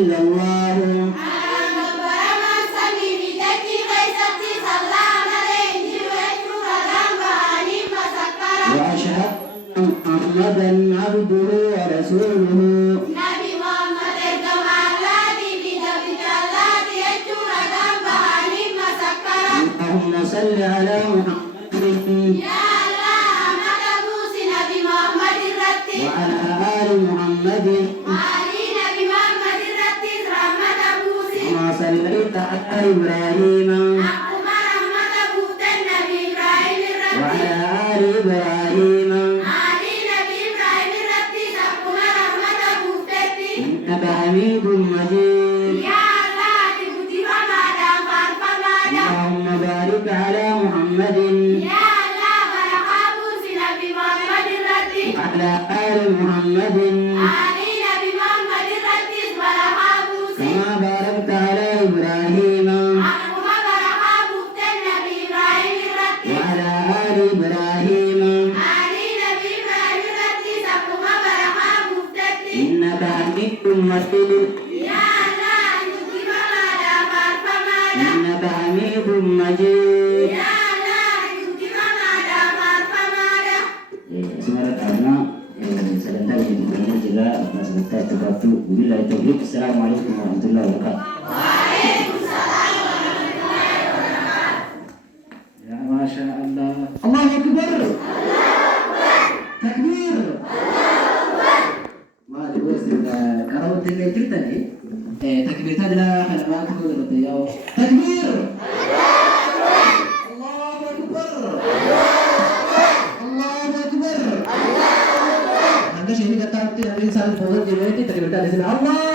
إلا الله وأشهد أن محمدا عبده ورسوله اللهم صل على محمد وعلى آل محمد كما صليت على إبراهيم وعلى آل إبراهيم إنك حميد مجيد اللهم بارك على محمد وعلى آل محمد كما باركت على إبراهيم وعلى آل إبراهيم إنك حميد مجيد إنك حميد مجيد السلام عليكم ورحمة الله وبركاته. يا ما شاء الله. الله أكبر. تكبير. ما تقول كراو تلي تلتني. تكبير تدلا خلنا تقول تياو. تكبير. الله أكبر. الله أكبر. هذا شيء كتاب تي الإنسان فوق جلوتي تكبير تدلا الله